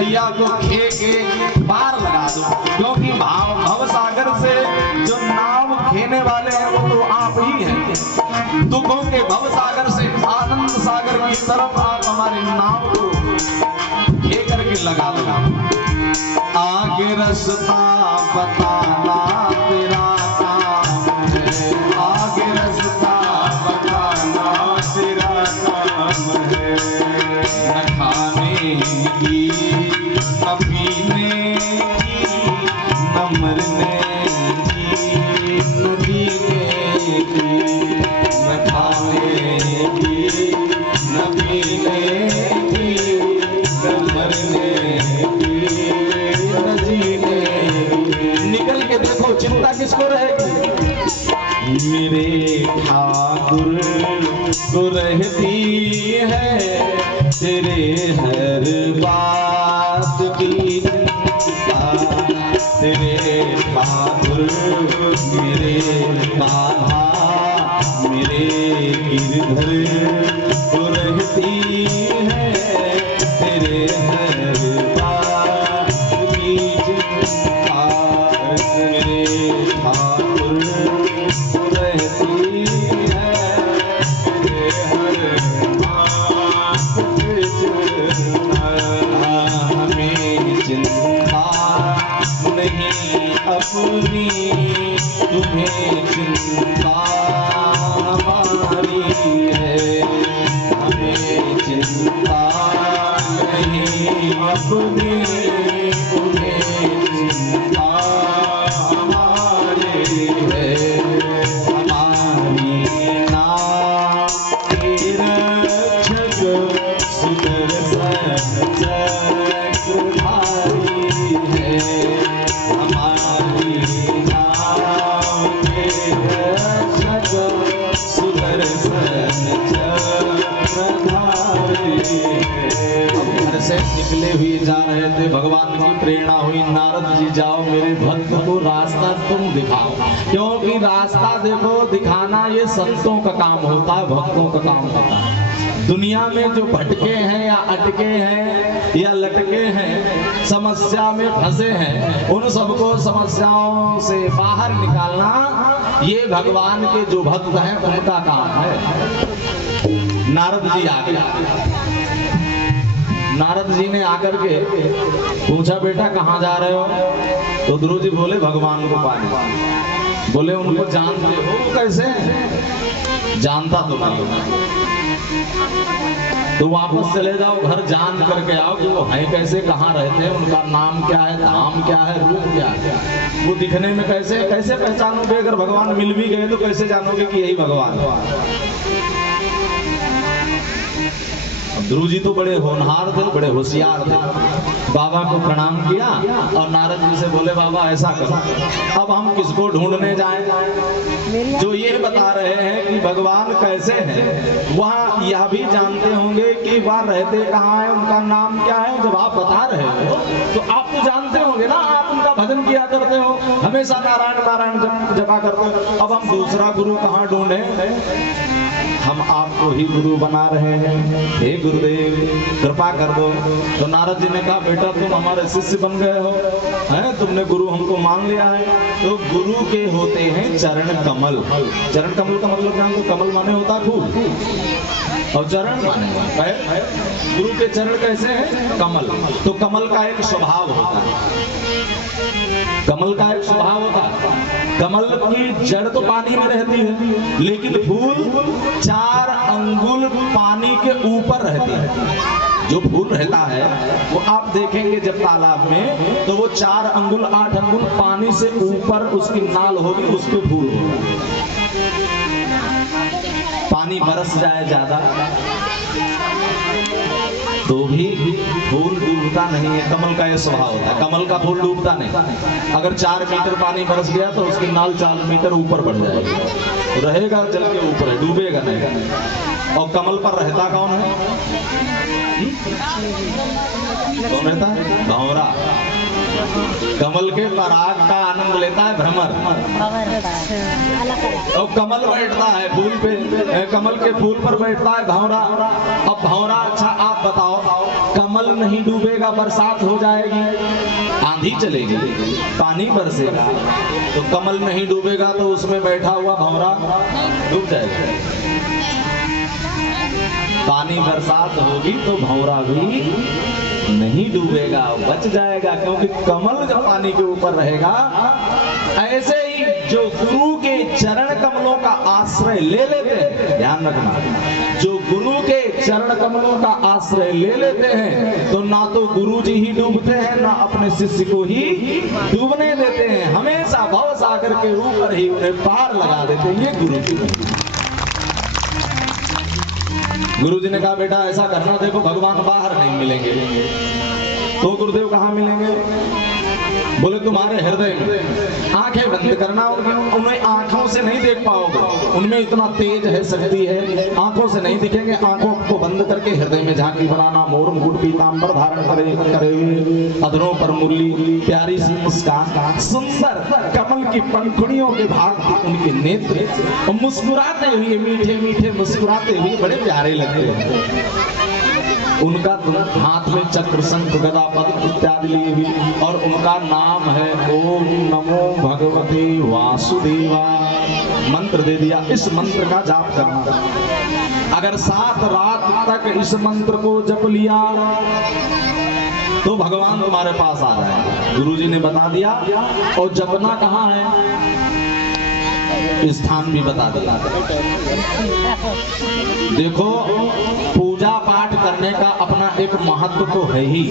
नैया को खे के पार लगा दो, क्योंकि भव सागर से जो नाव खेने वाले हैं वो तो आप ही हैं। दुखों के भव सागर से आनंद सागर की तरफ आप हमारी नाव को खे करके लगा दो। आगे रास्ता बताना तेरा काम है, आगे रास्ता बताना तेरा काम है। न खाने की न पीने की न मरने की न जीने की, न खाने की न पीने की न मरने की न जीने की। निकल के देखो चिंता किसको रहेगी। मेरे ठाकुर को रहती है तेरे हर बात की चिंता, तेरे ठाकुर मेरे कान्हा मेरे गिरधर को रहती है तेरे हर बात की चिंता। मेरे ठाकुर को रहती है तेरे हर बात की चिंता। हमें चिंता नहीं अपनी, तुम्हें चिंता हमारी है। हमें चिंता नहीं अपनी, तुम्हें चिंता हमारी है। हमारी नाम के रक्षक सुदर्शन चक्रधारी है। हमारी नाम के रक्षक सुदर्शन चक्रधारी है। अब घर से निकले हुए जा रहे थे, भगवान की प्रेरणा हुई, नारद जी जाओ मेरे भक्त को रास्ता तुम दिखाओ, क्योंकि रास्ता देखो दिखाना ये संतों का काम होता है, भक्तों का काम होता है। दुनिया में जो भटके हैं या अटके हैं या लटके हैं, समस्या में फंसे हैं, उन सबको समस्याओं से बाहर निकालना ये भगवान के जो भक्त हैं उनका काम है। नारद जी आ गए। नारद जी ने आकर के पूछा बेटा कहाँ जा रहे हो? तो ध्रुव जी बोले भगवान को पाने। बोले उनको जानते हो? कैसे? जानता तो नहीं। तो वापस चले जाओ घर, जान करके आओ कि वो हैं कैसे, कहाँ रहते हैं, उनका नाम क्या है, धाम क्या है, रूप क्या है। वो दिखने में कैसे कैसे पहचानोगे? अगर भगवान मिल भी गए तो कैसे जानोगे कि यही भगवान है? ध्रुव जी तो बड़े होनहार थे, बड़े होशियार थे। बाबा को प्रणाम किया और नारद जी से बोले बाबा ऐसा करो, अब हम किसको ढूंढने जाएं? जो ये बता रहे हैं कि भगवान कैसे हैं, वहाँ यह भी जानते होंगे कि वह रहते कहाँ है, उनका नाम क्या है। जब आप बता रहे हो तो आप तो जानते होंगे ना, आप उनका भजन किया करते हो, हमेशा नारायण नारायण जपा करते हो। अब हम दूसरा गुरु कहाँ ढूंढे? हम आपको ही गुरु बना रहे हैं, हे गुरुदेव कृपा कर दो। तो नारद जी ने कहा बेटा तुम हमारे शिष्य बन गए हो, हैं, तुमने गुरु हमको मान लिया है। तो गुरु के होते हैं चरण कमल। चरण कमल का मतलब जान दो, कमल माने होता है फूल और चरण माने पैर। गुरु के चरण कैसे हैं? कमल। तो कमल का एक स्वभाव होता है, कमल का एक स्वभाव होता है। कमल की जड़ तो पानी में रहती है, लेकिन फूल 4 अंगुल पानी के ऊपर रहती है। जो फूल रहता है वो आप देखेंगे जब तालाब में, तो वो 4 अंगुल 8 अंगुल पानी से ऊपर उसकी नाल होगी, उस पे फूल होगा। पानी बरस जाए ज्यादा तो भी फूल डूबता नहीं है। कमल का यह स्वभाव होता है, कमल का फूल डूबता नहीं। अगर 4 मीटर पानी बरस गया तो उसकी नाल 4 मीटर ऊपर बढ़ जाएगी, रहेगा जल के ऊपर है, डूबेगा नहीं। और कमल पर रहता कौन है? कौन रहता है? भंवरा। कमल के पराग का आनंद लेता है भ्रमर। और कमल बैठता है फूल पे, कमल के फूल पर बैठता है भंवरा। अब भंवरा, अच्छा आप बताओ, कमल कमल नहीं डूबेगा, बरसात हो जाएगी, आंधी चलेगी, पानी बरसेगा, तो कमल नहीं डूबेगा तो उसमें बैठा हुआ भंवरा डूब जाएगा। पानी बरसात होगी तो भंवरा भी नहीं डूबेगा, बच जाएगा, क्योंकि कमल जब पानी के ऊपर रहेगा। ऐसे ही जो गुरु के चरण कमलों का आश्रय ले लेते हैं, ध्यान रखना, जो गुरु के चरण कमलों का आश्रय ले लेते हैं, तो ना तो गुरु जी ही डूबते हैं, ना अपने शिष्य को ही डूबने देते हैं, हमेशा भव सागर के ऊपर ही उन्हें पार लगा देते हैं। ये गुरु जी। गुरु जी ने कहा बेटा ऐसा करना, देखो भगवान बाहर नहीं मिलेंगे, तो गुरुदेव कहाँ मिलेंगे? बोले तुम्हारे हृदय में। आंखें बंद करना, उन्हें आंखों से नहीं देख पाओगे, उनमें इतना तेज है, शक्ति है, आंखों से नहीं दिखेंगे। आंखों को बंद करके हृदय में झांकी बनाना, मोर मुकुट पीतांबर धारण करे हुए, अधरों पर मुरली, प्यारी सी मुस्कान, सुंदर कमल की पंखुड़ियों के भाग उनके नेत्र, और मुस्कुराते हुए, मीठे मीठे मुस्कुराते हुए बड़े प्यारे लगते हैं। उनका हाथ में चक्र शंख गदा पद्म इत्यादि लिए हुए, और उनका नाम है ओम नमो भगवते वासुदेवा। मंत्र दे दिया, इस मंत्र का जाप करना। अगर 7 रात तक इस मंत्र को जप लिया तो भगवान तुम्हारे पास आ जाए। गुरु जी ने बता दिया, और जपना कहाँ है, स्थान भी बता दिया। देखो पूजा पाठ करने का अपना एक महत्व तो है ही,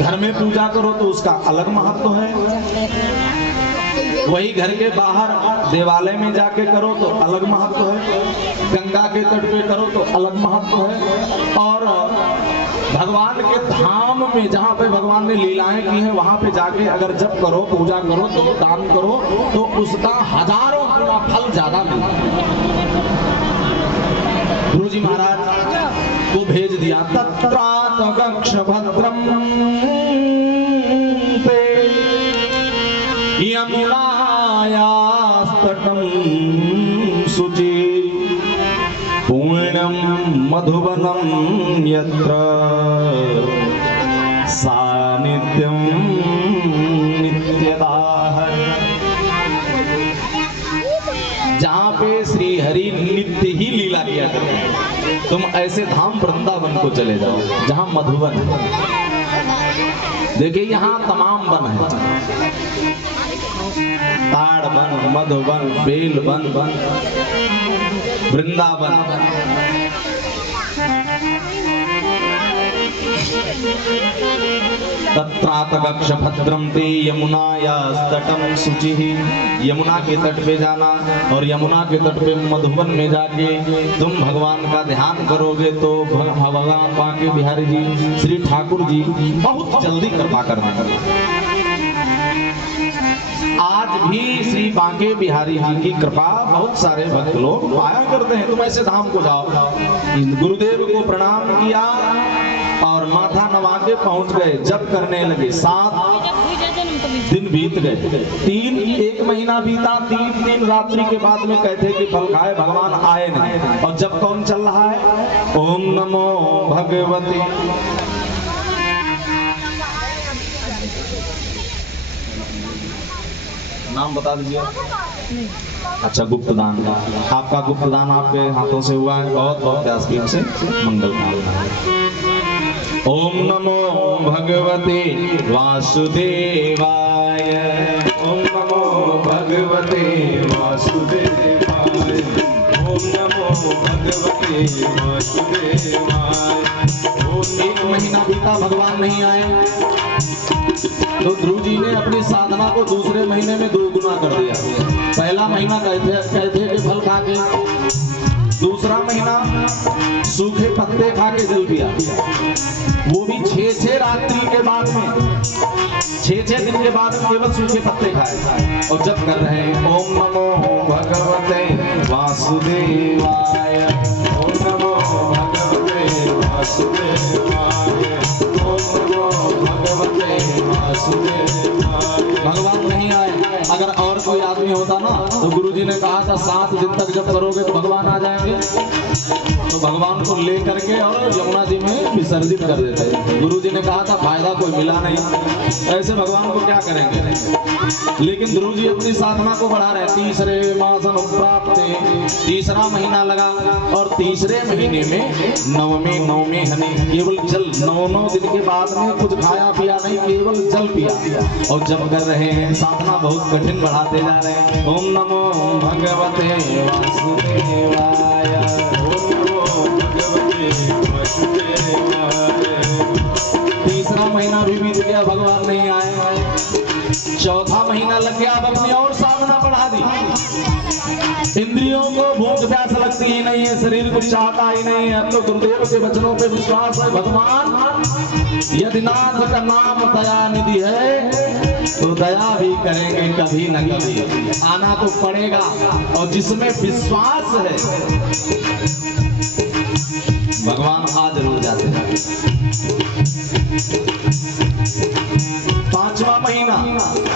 घर में पूजा करो तो उसका अलग महत्व है, वही घर के बाहर देवालय में जाके करो तो अलग महत्व है, गंगा के तट पे करो तो अलग महत्व है, और भगवान के धाम में जहाँ पे भगवान ने लीलाएं की हैं वहां पे जाके अगर जप करो, पूजा करो, तो दान करो, तो उसका हजारों गुना फल ज्यादा मिलता है। गुरु जी महाराज को भेज दिया, तत्रात गक्ष भद्रम ते यमुनायास्तटं शुचि पुण्यं मधुवनं यत्र सानिध्यं नित्यदाः। जहाँ पे श्री हरि नित्य ही लीला किया करते हैं, तुम ऐसे धाम वृंदावन को चले जाओ जहाँ मधुवन है। देखिए यहाँ तमाम वन है, ताड़ वन, मधुवन, बेल वन, वृंदावन। तत्रात गक्ष भद्रम ते यमुनायास्तटं शुचिः। यमुना के तट पे जाना, और यमुना के तट पे मधुबन में जाके तुम भगवान का ध्यान करोगे तो भगवान बांके बिहारी जी, श्री ठाकुर जी बहुत जल्दी कृपा करना। आज भी श्री बांके बिहारी जी की कृपा बहुत सारे भक्त लोग पाया करते हैं। तुम ऐसे धाम को जाओ। गुरुदेव को प्रणाम किया और माथा नवा के पहुंच गए, जप करने लगे। 7 दिन बीत गए, 1 महीना बीता, 3 रात्रि के बाद में कहते कि फल खाए, भगवान आए नहीं। और जब कौन चल रहा है, ओम नमो भगवते। नाम बता दीजिए। अच्छा, गुप्त दान, आपका गुप्त दान आपके हाथों से हुआ है, बहुत बहुत व्यासपीठ से मंगल कामना। ओम नमो भगवते वासुदेवाय, ओम नमो भगवते वासुदेवाय, ओम नमो भगवते वासुदेवाय। 1 महीना बीता, भगवान नहीं आए, तो ध्रुव जी ने अपनी साधना को दूसरे महीने में 2 गुना कर दिया। पहला महीना कहते कि फल खा के, दूसरा महीना सूखे पत्ते खा के जल पिया, वो भी 6 रात्रि के बाद में, 6 दिन के बाद केवल सूखे पत्ते खाए। और जब कर रहे हैं ओम नमो भगवते वासुदेवाय, ओम नमो भगवते वासुदेवाय, ओम नमो भगवते वासुदेवाय। भगवान नहीं आए। अगर और कोई आदमी होता ना, तो गुरुजी ने कहा था 7 दिन तक जब करोगे तो भगवान आ जाएंगे। तो भगवान को ले करके और यमुना जी में विसर्जित कर देते। गुरु जी ने कहा था फायदा कोई मिला नहीं, ऐसे भगवान को क्या करेंगे। लेकिन ध्रुव जी अपनी साधना को बढ़ा रहे। तीसरे मास अनुप्राप्त, तीसरा महीना लगा और तीसरे महीने में नवमे हने केवल जल, 9 दिन के बाद में कुछ खाया पिया नहीं, केवल जल पिया और जब कर रहे हैं साधना बहुत कठिन बढ़ाते जा रहे हैं। ओम नमो भगवते वासुदेवाय, ओम नमो भगवते वासुदेवाय। तीसरा महीना भी बीत गया, भगवान नहीं आए। चौथा महीना लग गया, अब अपनी और साधना बढ़ा दी। इंद्रियों को भूख प्यास लगती ही नहीं है, शरीर कुछ चाहता ही नहीं है। अब तो गुरुदेव के वचनों पे विश्वास है। भगवान यदि नाथ का नाम दया निधि है तो दया भी करेंगे कभी न कभी, आना तो पड़ेगा। और जिसमें विश्वास है भगवान आ जरूर जाते हैं। 5वां महीना,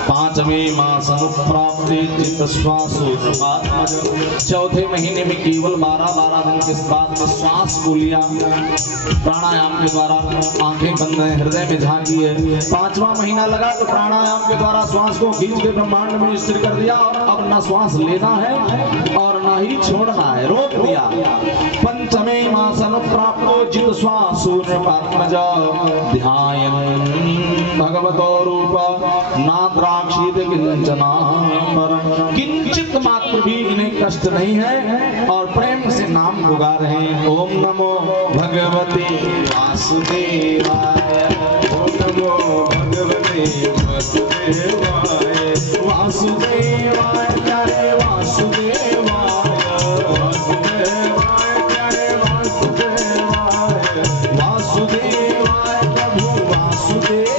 5वें मास अनुप्राप्ति चित्त श्वासो नृपात्मज। चौथे महीने में केवल 12 दिन के बाद में श्वास को लिया, प्राणायाम के द्वारा आंखें बंद है, हृदय में झांकी है। 5वां महीना लगा तो प्राणायाम के द्वारा श्वास को खींच के ब्रह्मांड में स्थिर कर दिया और अब न श्वास लेना है और न ही छोड़ना है, रोक दिया। 5वें मास अनुप्राप्तो जित श्वासो नृपात्मज ध्यायन् भगवतो रूप नाद्राक्षित किंचनांबरम। किंचित मात्र भी इन्हें कष्ट नहीं है और प्रेम से नाम पुकार रहे हैं। ओम नमो भगवते वासुदेवाय, ओम नमो भगवते वासुदेवाय। वासुदेवाय प्यारे वासुदेवाय, वासुदेवाय प्यारे वासुदेवाय, वासुदेवाय प्रभु वासुदेवाय,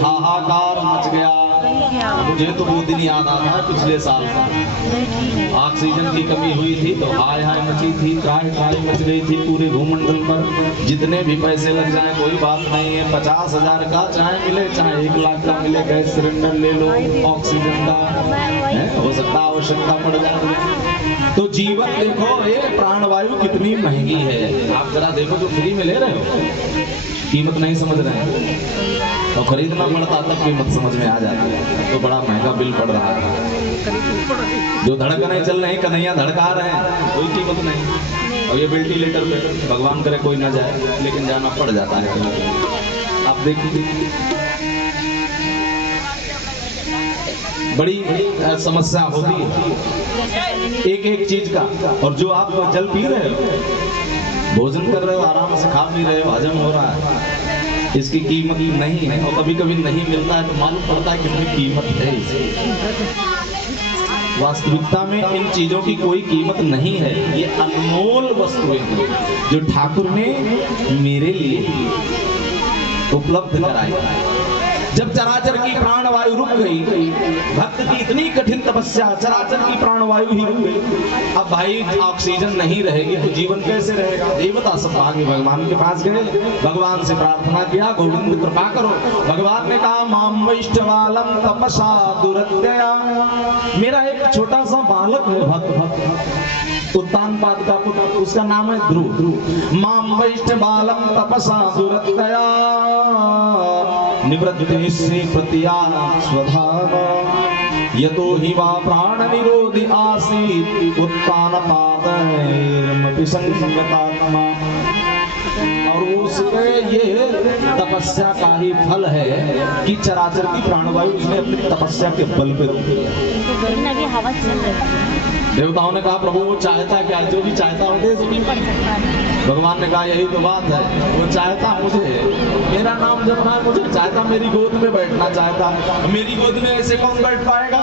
हाहाकार मच गया। मुझे तो वो दिन याद आता है पिछले साल का, ऑक्सीजन की कमी हुई थी तो हाय हाय मची थी, ट्राई मच गई थी पूरे भूमंडल पर। जितने भी पैसे लग जाए कोई बात नहीं है, 50,000 का चाहे मिले चाहे 1 लाख का मिले, गैस सिलेंडर ले लो, ऑक्सीजन का हो सकता आवश्यकता पड़ जाए। तो जीवन देखो, ये प्राणवायु कितनी महंगी है। आप जरा देखो जो फ्री में ले रहे हो, कीमत नहीं समझ रहे हैं और खरीदना पड़ता तब कीमत समझ में आ जाती है, तो बड़ा महंगा बिल पड़ रहा है। जो धड़कनें चल रही, कन्हैया धड़का रहे हैं, कोई कीमत नहीं। और ये वेंटिलेटर पे भगवान करे कोई ना जाए, लेकिन जाना पड़ जाता है। आप देखिए बड़ी समस्या होती है एक चीज का। और जो आप जल पी रहे हो, भोजन कर रहे हो, आराम से खा पी रहे हो, हजम हो रहा है, इसकी कीमत नहीं है। और कभी कभी नहीं मिलता है तो मालूम पड़ता है कितनी कीमत है इसकी। वास्तविकता में इन चीजों की कोई कीमत नहीं है। ये अनमोल वस्तुएं हैं जो ठाकुर ने मेरे लिए उपलब्ध कराई। जब चराचर की प्राणवायु रुक गई, भक्त की इतनी कठिन तपस्या, चराचर की प्राणवायु ही रुक गई। अब भाई ऑक्सीजन नहीं रहेगी तो जीवन कैसे रहेगा। देवता सब आगे भगवान के पास गए, भगवान से प्रार्थना किया, गोविंद कृपा करो। भगवान ने कहा माम वैष्णवालम तपसा दुरत्यया। मेरा एक छोटा सा बालक है भक्त, उत्तानपाद का पुत्र, उसका नाम है ध्रुव। माम वैष्णवालम तपसा दुरत्यया निवृत्ति से प्रतिया स्वधावा यतो ही वा प्राण निरोधी आसीत उत्तानपादैर्मपि संगतात्मा। और उसके ये तपस्या का ही फल है कि चराचर की प्राणवायु उसने अपनी तपस्या के बल पे रोक दिया। देवताओं ने कहा प्रभु वो चाहता क्या, जो भी चाहता हो दे। भगवान ने कहा यही तो बात है, वो चाहता मुझे मेरा नाम जपना, मुझे चाहता मेरी गोद में बैठना चाहता, मेरी गोद में ऐसे कौन बैठ पाएगा।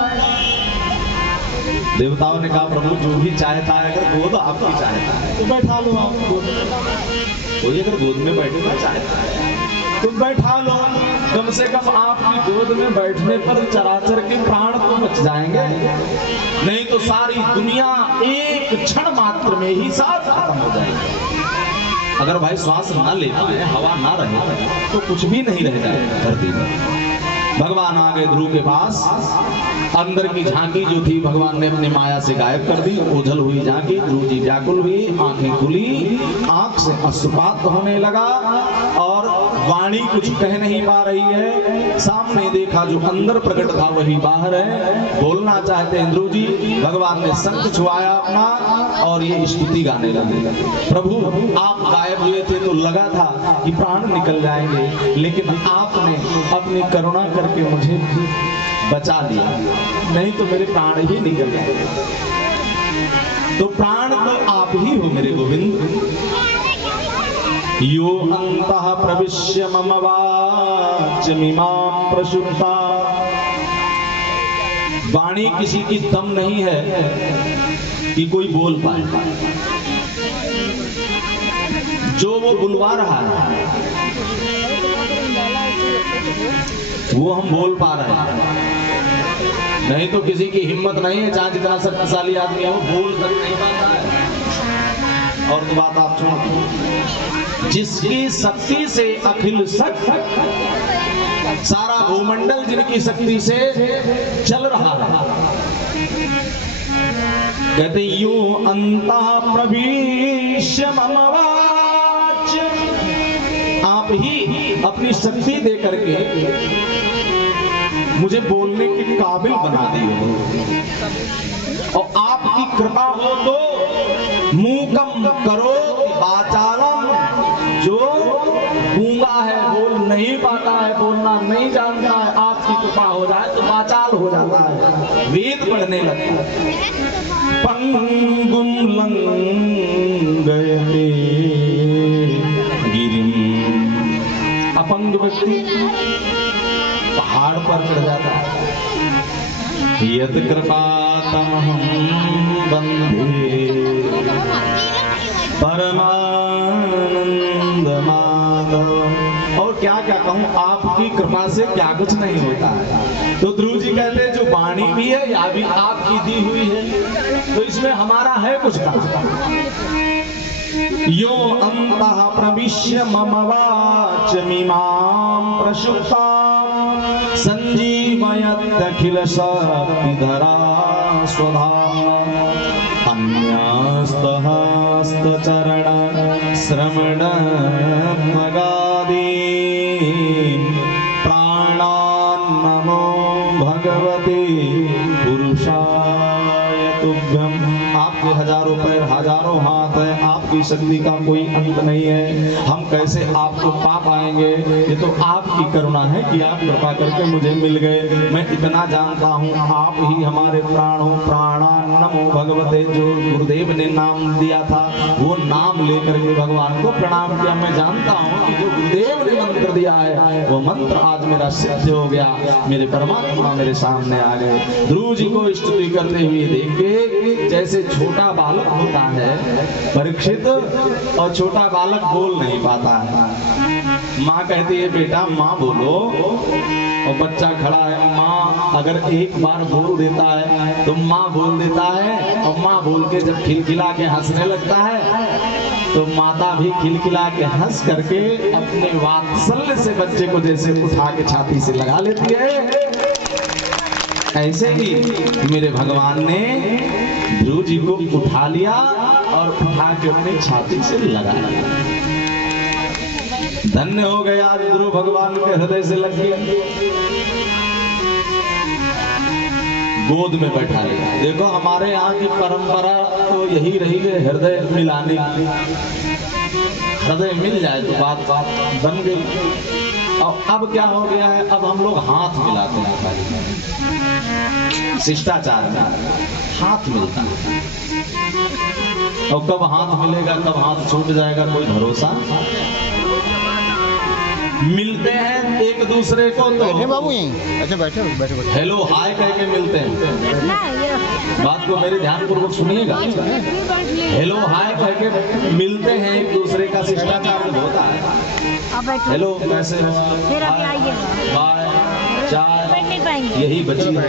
देवताओं ने कहा प्रभु जो भी चाहता है, अगर गोद आपकी चाहता है तो बैठा लो आप गोद में। कोई अगर गोद में बैठना चाहता है तुम बैठा लो, कम से कम आपकी गोद में बैठने पर चराचर के प्राण तो बच जाएंगे, नहीं तो सारी दुनिया एक क्षण मात्र में ही साथ खत्म हो जाएगी। अगर भाई श्वास ना ले पाए, हवा ना रहे तो कुछ भी नहीं रह जाएगा धरती पर। भगवान आ गए ध्रुव के पास, अंदर की झांकी जो थी भगवान ने अपनी माया से गायब कर दी, ओझल हुई झांकी, ध्रुव जी व्याकुल हुई, आंखें खुली, आंख से अश्रुपात होने लगा और वाणी कुछ कह नहीं पा रही है। सामने देखा जो अंदर प्रकट था वही बाहर है, बोलना चाहते हैं ध्रुव जी। भगवान ने शंख छुआया अपना और ये स्तुति गाने लगे। प्रभु आप गायब हुए थे तो लगा था कि प्राण निकल जाएंगे, लेकिन आपने अपनी करुणा करके मुझे बचा लिया, नहीं तो मेरे प्राण ही निकल गए। तो प्राण तो आप ही हो मेरे गोविंद। यो अंतः प्रविश्य मम वाचमिमां प्रसुप्ता। वाणी किसी की दम नहीं है कि कोई बोल पाए, जो वो बुलवा रहा है वो हम बोल पा रहे हैं, नहीं तो किसी की हिम्मत नहीं है, चाहे जितना शक्तिशाली आदमी है वो बोल तक नहीं पाता है। और तो बात आप सुनो, जिसकी शक्ति से अखिल शक्ति, सारा भूमंडल जिनकी शक्ति से चल रहा है, कहते यो अंतः प्रविश्य मम वाच। आप ही अपनी शक्ति दे करके मुझे बोलने के काबिल बना दिए, और आपकी कृपा हो तो मूकम करो वाचालम। जो गूंगा है, बोल नहीं पाता है, बोलना नहीं जानता है, आपकी कृपा हो जाए तो वाचाल हो जाता है, वेद पढ़ने लगता है। पंगुम लंघयते गिरिम। अपंग व्यक्ति पहाड़ पर चढ़ जाता है। यद कृपातमहं वन्दे परमानंद माधव। और क्या क्या कहूं, आपकी कृपा से क्या कुछ नहीं होता है। तो ध्रुव जी कहते हैं जो वाणी भी है या भी आपकी दी हुई है, तो इसमें हमारा है कुछ काम। यो अंतः प्रविश्य मम वाचमिमां प्रसुप्तां संजीवयत्यखिल शक्तिधरा स्वधाम्ना। अन्यस्तहस्तचरण श्रवण प्राणान् नमो भगवते पुरुषाय तुभ्यम्। आपके हजारों पैर, हजारों हाथ है, आपकी शक्ति का कोई अंत नहीं है, हम कैसे आपको पा पाएंगे। ये तो आपकी करुणा है कि आप कृपा करके मुझे मिल गए। मैं इतना जानता हूँ आप ही हमारे प्राण हो। प्राणान् नमो भगवते, जो गुरुदेव ने नाम दिया था वो नाम लेकर के भगवान को प्रणाम किया। मैं जानता हूँ कि जो गुरुदेव ने मंत्र दिया है वो मंत्र आज मेरा सिद्ध हो गया, मेरे परमात्मा मेरे सामने आ गए। ध्रुव जी को स्तुति करते हुए देखे जैसे छोटा बालक होता है परीक्षित, और छोटा बालक बोल नहीं पाता है। माँ कहती है बेटा माँ बोलो, और बच्चा खड़ा है। माँ अगर एक बार बोल देता है तो माँ बोल देता है, और माँ बोल के जब खिलखिला के हंसने लगता है तो माता भी खिलखिला के हंस करके अपने वात्सल्य से बच्चे को जैसे उठा के छाती से लगा लेती है। ऐसे ही मेरे भगवान ने ध्रुव जी को उठा लिया और उठा के अपनी छाती से लगाया। धन्य हो गया आज ध्रुव भगवान के हृदय से लग गया, गोद में बैठा लिया। देखो हमारे यहाँ की परंपरा तो यही रही है हृदय मिलाने की। हृदय मिल जाए तो बात बात बन गई। और अब क्या हो गया है, अब हम लोग हाथ मिलाते हैं। शिष्टाचार में हाथ मिलता है, और कब हाथ मिलेगा कब हाथ छूट जाएगा कोई भरोसा। मिलते हैं एक दूसरे को तो बैठे बाबू यहीं, अच्छा बैठे बैठे बैठे हेलो हाय कह के मिलते हैं। बात को मेरे ध्यान पूर्वक सुनिएगा। हेलो हाय कह के मिलते हैं, एक दूसरे का शिष्टाचार होता है। आप बैठो। हेलो कैसे हो? फिर अभी आइएगा। बाय चाय बैठ नहीं पाएंगे। यही बची है।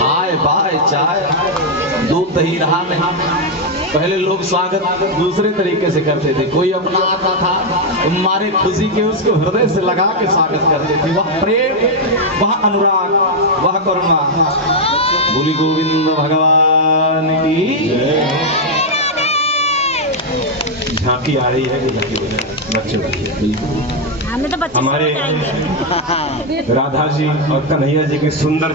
हाय बाय चाय दूध दही रहा नहीं। पहले लोग स्वागत दूसरे तरीके से करते थे, कोई अपना आता था मारे खुशी के उसको हृदय से लगा के स्वागत करते थे। वह प्रेम, वह अनुराग, वह करुणा। बोली गोविंद भगवान की झांकी आ रही है कि झांकी बजा बच्चे हमें तो बच्चे हमारे समझ आएंगे। राधा जी और कन्हैया जी की सुंदर